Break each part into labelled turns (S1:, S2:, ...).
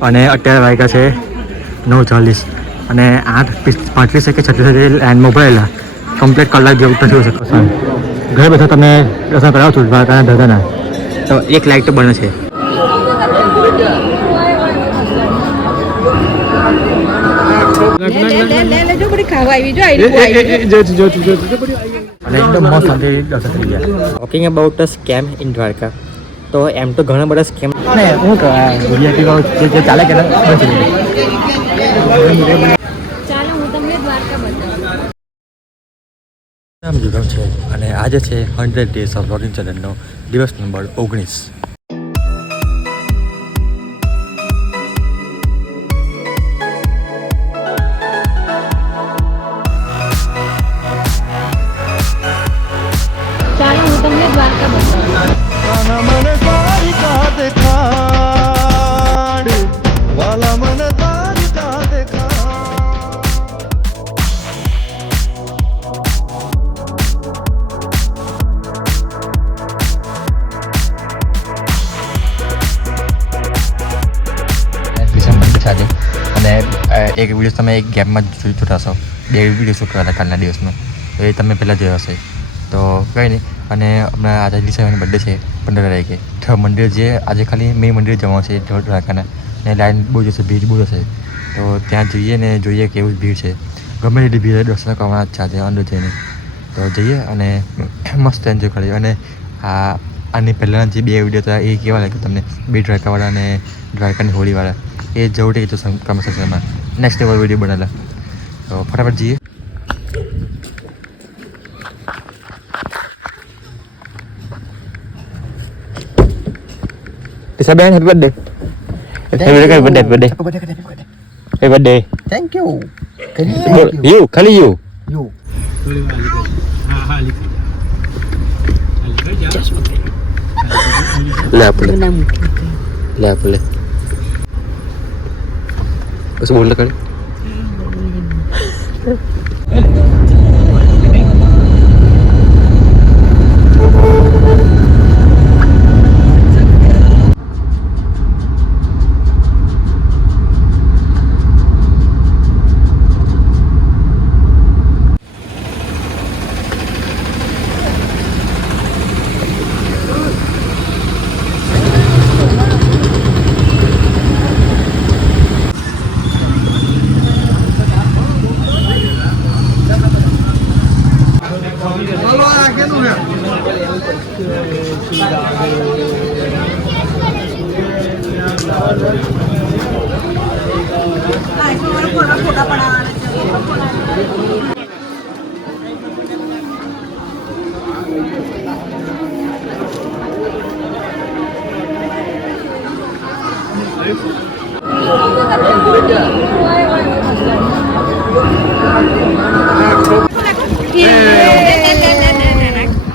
S1: અને અત્યારે વાગ્યા છે નવ ચાલીસ અને આઠ પાંત્રીસ કે છત્રીસ લાઇનમાં ઉભરાયેલા કમ્પ્લીટ કલાક જેવું તો થયું છે ઘરે બેઠા તમે દર્શન કરાવો છો દ્વારકાના દાદાના? તો એક લાઇટ તો બને છે.
S2: લેજો બધી ખાવા આવી જો આવી
S1: અને એકદમ મસ્ત શાંતિ દર્શન થઈ ગયા. Talking about scam in Dwarka. તો એમ તો ઘણા બધા સ્કેમ ને હું વીઆઈપી જે ચાલે કે બંધ થઈ ગયું.
S2: ચાલો હું તમને દ્વારકા બતાવું.
S1: નામ યુગમ છે અને આજે છે હંડ્રેડ ડેઝ ઓફ વ્લોગિંગ ચેનલનો દિવસ નંબર ઓગણીસ. એક વીડિયો તમે એક ગેમમાં જોઈ જોતા હશો. બે વીડિયો શૂટ કરેલા કાલના દિવસનો તો એ તમે પહેલાં જોયો હશે. તો કંઈ નહીં અને હમણાં આજે લિસાભાઈનો બર્થડે છે, પંદર તારીખે. તો મંદિર જે આજે ખાલી મેં મંદિર જવાનું છે, દ્વારકાના. ને લાઈન બહુ જશે ભીડ બહુ હશે. તો ત્યાં જઈએ ને જોઈએ કેવું ભીડ છે. ગમે તેટલી ભીડ દર્શન કરવાના જ છે આજે, અંદર જઈને. તો જઈએ અને મસ્ત એન્જોય કરીએ. અને આ, આની પહેલાંના જે બે વીડિયો હતા, એ કેવા લાગે તમને? બે દ્વારકાવાળા અને દ્વારકાની હોળીવાળા. એ જરૂર કીધું તો કમેન્ટ સેક્શનમાં નેક્સ્ટ લેવલ વીડિયો બનાવેલા તો ફટાફટ જઈએ. ટીસાબેન happy birthday happy birthday happy birthday happy
S3: birthday you. You you?
S1: ખાલી યુ
S3: You.
S1: લે આપણે લે આપલે. પછી બોલ કરે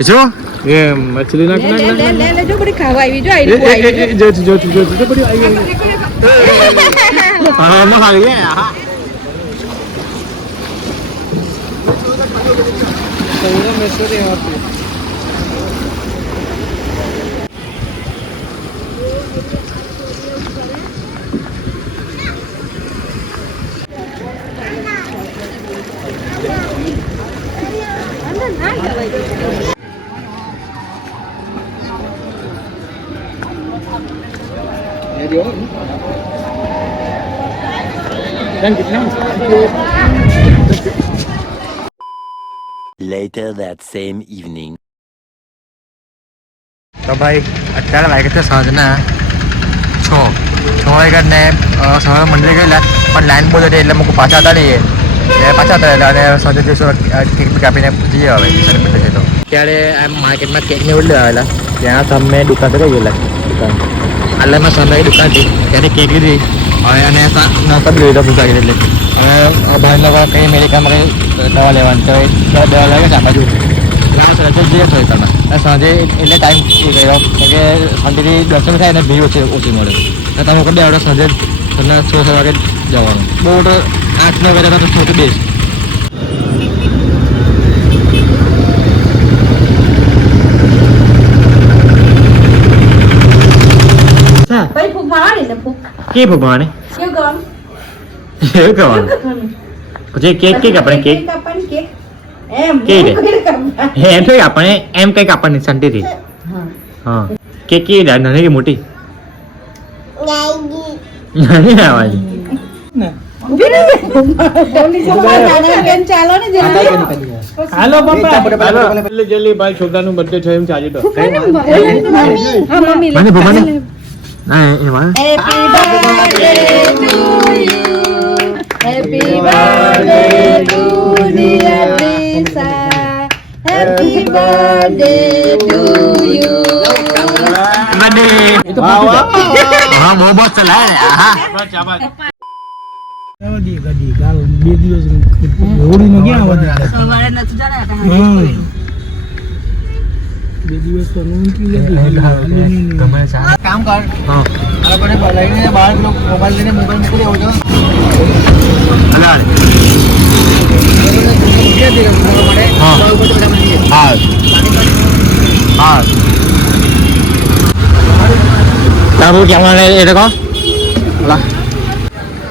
S1: જો એ મછલી નાખ
S2: લેજો બધી ખાવા આવી જો આવી
S1: હા संगम है सर यहाँ पे Thank you. Thank you.
S4: Later that same evening.
S1: તો ભાઈ અત્યારે વાગે છે સાંજના છ. છ વાગ્યા ને અ, ગયેલા પણ લાઈન બહુ હતી એટલે મૂકું પાછા હતા નહીં એટલે પાછા હતા એટલે અને સાંજે જઈશું કેક કાપીને જઈએ હવે છે તો. ત્યારે આમ માર્કેટમાં કેક ને એવું લેવા આવેલા ત્યાં સામે દુકાન પર ગયેલા. દુકાન આટલામાં સામે દુકાન હતી ત્યારે કેક લીધી. હવે અને બી લીધો લાગી એટલે હવે ભાઈ લોકો કંઈ અમેરિકામાં કંઈ દવા લેવાની તો એ દવા લાગે છે આ બાજુ. રજત જઈએ છો તમે. સાંજે એટલે ટાઈમ ગયો. કે શાંતિથી દર્શન થાય અને ભીડ ઓછી ઓછી મળે. તો તમે દેવાડો સાંજે તમને છ છ વાગે જવાનું. બહુ આઠ, નવ વાગ્યા તો છોટી બેસ
S2: ભાઈ ફૂક મારવાની ને ફૂક
S1: કે ભગવાને
S2: કેવું કરવાનું?
S1: એવું કરવાનું પછી કેક કેક આપણે કેક
S2: કેક? એમ.
S1: હે એમ તો આપણે એમ કંઈક આપણને શાંતિથી
S2: હા.
S1: હા કેક કેવી રીતે નાની કે મોટી નાની આવવાની
S2: ઊભી રહી જા. પોલીસવાળા નાના બેન ચાલો ને જરા.
S1: હાલો
S3: પપ્પા. હાલો.
S1: જલ્દી ભાઈ છોકરાનું બર્થડે થયું એમ ચાલુ તો
S2: હા, મમ્મી લે.
S1: મને ભગવાને ના એમાં
S2: Happy birthday to you. Happy birthday to dear Lisa. Happy birthday to you.
S1: Birthday હા બહુ બહુ ચલાય હા
S3: ગડી ગડી ગાલ બે દિવસ હોળીનો ક્યાં વધે
S2: સવારે નથી જાણે
S3: હમ. બે દિવસ તો લીધી.
S1: કામ કર. હા.
S3: લઈને બહાર મોબાઈલ લઈને મોબાઈલ નીકળી આવજો
S1: હા?
S3: હા.
S1: હાલ. તારું કેવા એ તો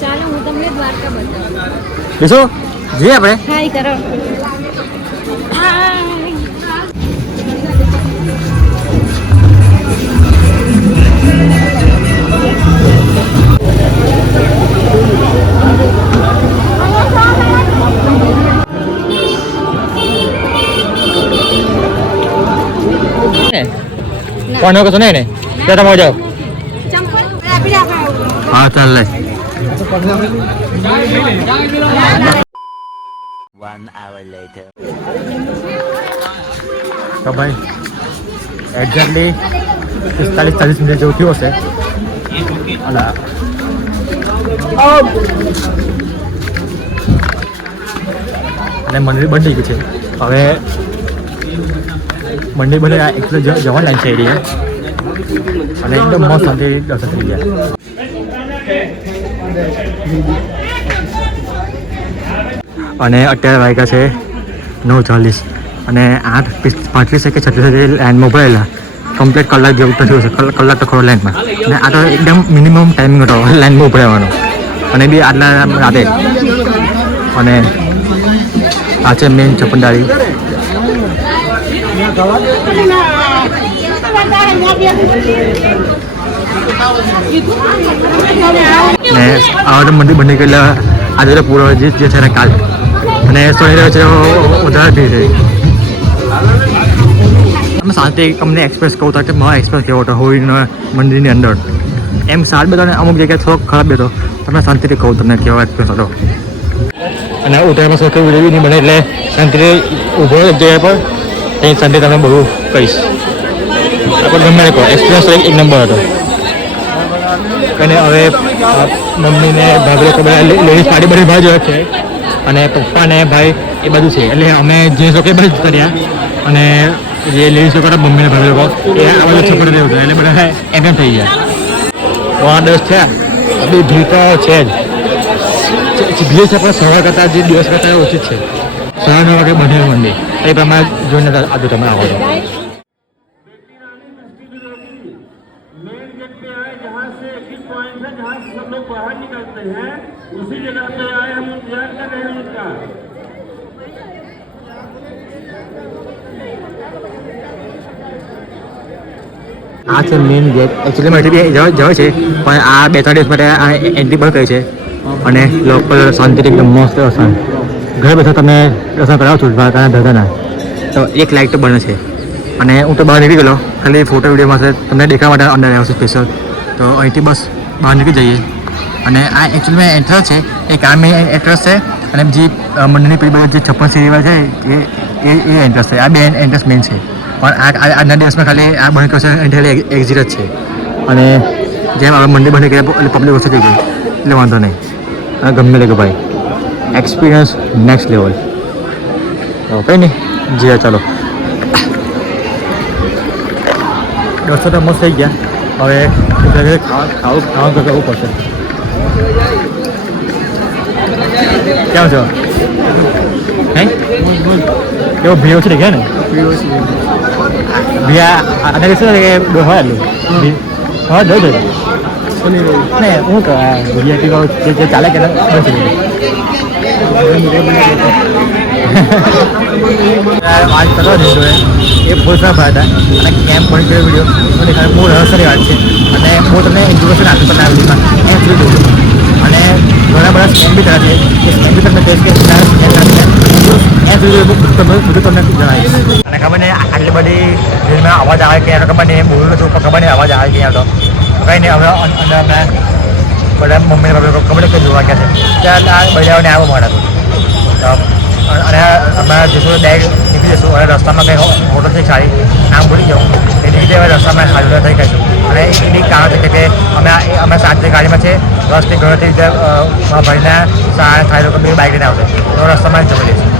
S2: ચાલો હું તમને દ્વારકા બતાવું.
S1: જોઈએ આપણે?
S2: કરો.
S1: કોનો કશું નહીં ને? ત્યાં તમે જાઓ. હા ચાલ લે
S4: One hour later.
S1: તો ભાઈ એક્ઝેક્ટલી પિસ્તાલીસ ચાલીસ મિનિટ જેવું થયું હશે. અને મંદિર બંધ થઈ ગયું છે. હવે મંદિર આ એક જવાની લાઈન છે એરિયા અને એકદમ મસ્ત શાંતિ દર્શન થઈ ગયા. અને અત્યારે વાગ્યા છે નવ ચાલીસ. અને આઠ પાંત્રીસ કે છત્રીસ લાઈનમાં ઉભરાયેલા કમ્પ્લીટ કલાક જેવું તો થયું છે. કલાક તો ખરો લાઈનમાં અને આ તો એકદમ મિનિમમ ટાઈમિંગ હતો લાઈનમાં ઉભરાવાનો અને બી આટલા રાતે. અને આ છે મેન ચપંડાળી ને આ મંદિર બની ગયેલા આજે પૂરો જે છે ને કાલ. અને શનિ રહ્યો છે વધારે ભીડ છે. અમે શાંતિ અમને એક્સપ્રેસ કહું હતા કે મારો એક્સપ્રેસ કેવો હતો હોળીના મંદિરની અંદર. એમ સાર બધાને અમુક જગ્યાએ થોડોક ખરાબ હતો તમે શાંતિથી કહું તમને કેવો એક્સપ્રેસ હતો અને ઉત્તરાયણમાં સૌથી વીડિયો નહીં બને એટલે શાંતિથી ઊભો જગ્યા પર. એ સન્ડે તમે બહુ કહીશ. પણ ગમે કહો એક્સપિરિયન્સ એક નંબર હતો. અને હવે મમ્મીને લોકો બધા લેડીઝ પાડી બધી ભાઈ જોયા છે. અને પપ્પા ને ભાઈ એ બધું છે. એટલે અમે જે લોકો બધું કર્યા. અને જે લેડીઝ લોકો મમ્મીને ભાભી લોકો, એ આ બધું છપડ રહ્યું હતું. એટલે બધા એમ એમ થઈ ગયા. પોણા દસ થયા. બધી ભીડ તો છે જ. ભીડ છે, પણ સવાર કરતાં જે દિવસ કરતાં ઓછી છે. સવાર નવ વાગે બંધ મંદિર. એ પ્રમાણે જોઈને આજે તમે આવો છો
S5: मेन गेट पे आए जहाँ से एग्जिट पॉइंट है जहाँ से सब लोग बाहर निकलते हैं उसी जगह पे आए हम इंतजार कर रहे हैं उनका
S1: આ છે મેઇન ગેટ એકચ્યુઅલી મારી બી જવાય છે પણ આ બે ત્રણ દિવસ માટે આ એન્ટ્રી બંધ કરી છે અને લોકલ શાંતિથી એકદમ મસ્ત દર્શન ઘરે બેઠા તમે દર્શન કરાવો છો દ્વારકાના દાદાના. તો એક લાઈક તો બને છે. અને હું તો બહાર નીકળી ગયેલો. ખાલી ફોટો વિડીયોમાં તમને દેખાવા માટે અંદર આવ્યો છું સ્પેશિયલ તો અહીંથી બસ બહાર નીકળી જઈએ. અને આ એકચ્યુઅલી એન્ટ્રન્સ છે. એક આ મેં એન્ટ્રન્સ છે. અને જે મંદિરની પેલી બાજુ જે છપ્પન સીરીવાળ છે, એ એ એ એન્ટ્રન્સ છે. આ બે એન્ટ્રન્સ મેન છે. પણ આ આજના દિવસમાં ખાલી આ બંધ કરશે એન્ટ્રી એક્ઝિટ જ છે. અને જેમ હવે મંદિર બંને ગયા એટલે પબ્લિક ઓછી થઈ ગઈ. એટલે વાંધો નહીં. ગમે તે કે ભાઈ. એક્સપિરિયન્સ નેક્સ્ટ લેવલ તો કંઈ નહીં જી ચાલો. દોસ્તો તો મસ્ત થઈ ગયા. હવે ઘરે ખાવા ખાવું ખાવાનું કરવું પડશે. કેમ છો? હે? કેવો ભીડ ઓછી ગયા ને? ભીયા આને દિવસે કે હોય એટલું હા જોઈ દઈ ને હું કહું જે ચાલે કે ગયું વાત કરવા દીધો એ પોલીસના ભાઈ હતા અને કેમ્પ પણ કર્યો વીડિયો મને બહુ વાત છે અને હું તમને એજ્યુકેશન આપી પણ આ વિડીયોમાં એમ થયું હતું અને ઘણા બધા સ્કેમ બી થયા છે બી ના થયું બધું તમને જણાવીશ અને ખબર નહીં, આટલી બધી ફિલ્મમાં અવાજ આવે કે ખબર નહીં બોલું પણ ખબર નહીં અવાજ આવે કે તો કંઈ નહીં, હવે અંદર બધા મમ્મીને બાપા ખબર કઈ જોવા ગયા છે ત્યાં આ બજાવને આવો મળે તો અને અમે જઈશું ડાયરેક્ટ નીકળી જશું. અને રસ્તામાં કંઈ હોટલ છે સારી નામ ભૂલી જાઉં એ નીકળી હવે રસ્તામાં હાજર થઈ ગઈશું અને એ બી કારણ છે કે અમે અમે સાંજે ગાડીમાં છે દસથી ઘરેથી રીતે મારા સાડા થાય લોકો બી બાઇક લઈને આવશે. તો રસ્તામાં જ જમી લઈશું.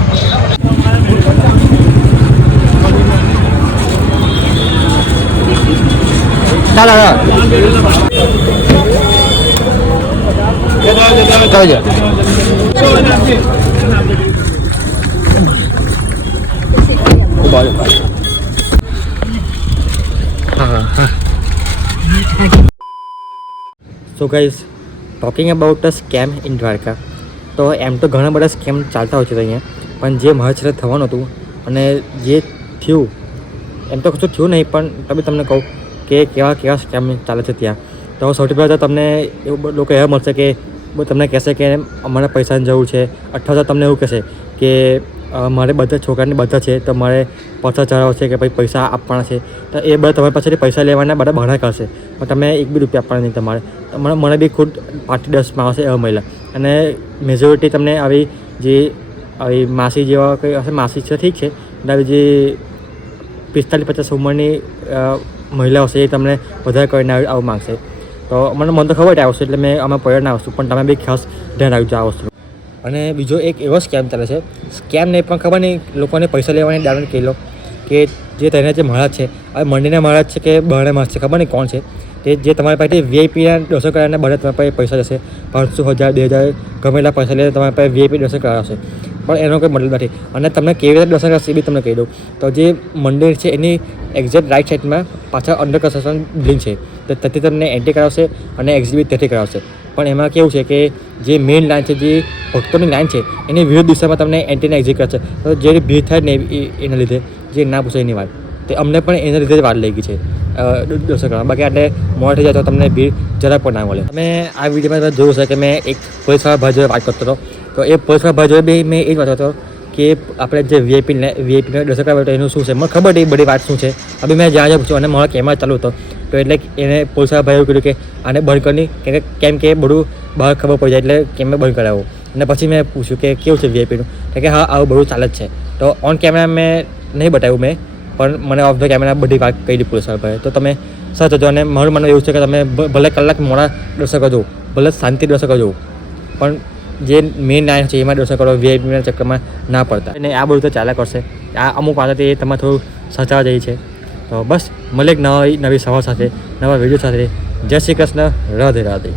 S1: ચાલો ચાલો. So guys talking about a scam in Dwarka તો એમ તો ઘણા બધા સ્કેમ ચાલતા હોય છે અહીંયા. પણ જે મહાચરે થવાનું હતું અને જે થયું, એમ તો કશું થયું નહીં, પણ તમે તમને કહું કે કેવા કેવા સ્કેમ ચાલે છે ત્યાં. તો સૌથી પહેલાં તો તમને લોકો એવા મળશે કે તમને કહેશે કે અમારે પૈસાની જરૂર છે. અથવા તો તમને એવું કહેશે કે મારે બધા છોકરાને બધા છે, તો મારે પરસા હજાર છે કે ભાઈ પૈસા આપવાના છે. તો એ બધા તમારી પાસેથી પૈસા લેવાના બધા ભણા કરશે પણ તમે એક બી રૂપિયા આપવાના નહીં તમારે. મને મને બી ખુદ પાર્ટી દસમાં આવશે એવા મહિલા. અને મેજોરિટી તમને આવી જે, આવી માસી જેવા કંઈ હશે, માસી છે, ઠીક છે. આવી જે પિસ્તાલીસ પચાસ ઉંમરની મહિલાઓ છે એ તમને વધારે કરીને આવી આવું માંગશે. તો મને મને તો ખબર છે આ વસ્તુ એટલે મેં અમે પડ્યા ના વસ્તુ પણ તમે બી ખાસ ધ્યાન રાખજો આ વસ્તુ. અને બીજો એક એવો સ્કેમ ચાલે છે. સ્કેમ નહીં પણ ખબર નહીં, લોકોને પૈસા લેવાની દારૂ કહી લો કે જે તેના જે મહારાજ છે. હવે મંડીના મહારાજ છે કે બહારે મહારાજ છે, ખબર નહીં કોણ છે? તે જે તમારી પાસે વીઆઈપીના દર્શન કરાવીને બધા તમારી પાસે પૈસા જશે. પાંચસો હજાર, બે હજાર ગમે એટલા પૈસા લઈને તમારી પાસે વીઆઈપી દર્શન કરાવશે પણ એનો કોઈ મતલબ નથી. અને તમને કેવી રીતે દર્શન કરશે એ બી તમને કહી દઉં. તો જે મંદિર છે એની એક્ઝેક્ટ રાઈટ સાઈડમાં પાછળ અંડર કન્સ્ટ્રક્શન બિલ્ડિંગ છે. તો ત્યાંથી તમને એન્ટ્રી કરાવશે અને એક્ઝિબિટ તેથી કરાવશે. પણ એમાં કેવું છે કે જે મેઇન લાઇન છે, જે ભક્તોની લાઇન છે, એની વિરુદ્ધ દિશામાં તમને એન્ટ્રીને એક્ઝિટ કરશે તો જે ભીડ થાય ને એના લીધે, જે ના પૂછે એની વાત. તે અમને પણ એના લીધે જ વાર લઈ ગઈ છે દર્શન બાકી એટલે મોડા થઈ જાય તો તમને ભીડ જરા પણ ના મળે. અમે આ વિડીયોમાં જોયું છે કે મેં એક પોલીસવાળા ભાઈ જોડે વાત કરતો હતો. તો એ પોલીસવાળા ભાઈ જોડે બી મેં એ જ વાત હતો. કે આપણે જે વીઆઈપી વીઆઈપીને દર્શક કરાવ્યો હતો એનું શું છે? મને ખબર એ બધી વાત શું છે? હવે મેં જ્યાં જ્યાં પૂછ્યું, અને મારા કેમેરા ચાલુ હતો. તો એટલે એને પોલીસવાળા એવું કીધું કે, આને બંધ કરી કેમ કે કેમ કે બધું બહાર ખબર પડી જાય એટલે કેમેરા બંધ કરાવો? અને પછી મેં પૂછ્યું કે કેવું છે વીઆઈપીનું કે, હા, આવું બધું ચાલે જ છે. તો ઓન કેમેરા મેં નહીં બતાવ્યું મેં, પણ મને ઓફ ધ કેમેરા બધી વાત કહી પોલીસવાળા તો તમે સર થતો અને મારું મને એવું છે કે તમે ભલે કલાક મોડા દર્શક કરજો ભલે શાંતિ દર્શક કરજો પણ જે મેઇન લાઈન છે, એમાં દર્શન કરો વીઆઈપીના ચક્કરમાં ના પડતા. અને આ બધું તો ચાલ્યા કરશે. આ અમુક પાસેથી એ તમારે થોડું સચાવા જાય છે. તો બસ મળે એક નવી નવી સવાર સાથે, નવા વીડિયો સાથે. જય શ્રી કૃષ્ણ, રાધે રાધે.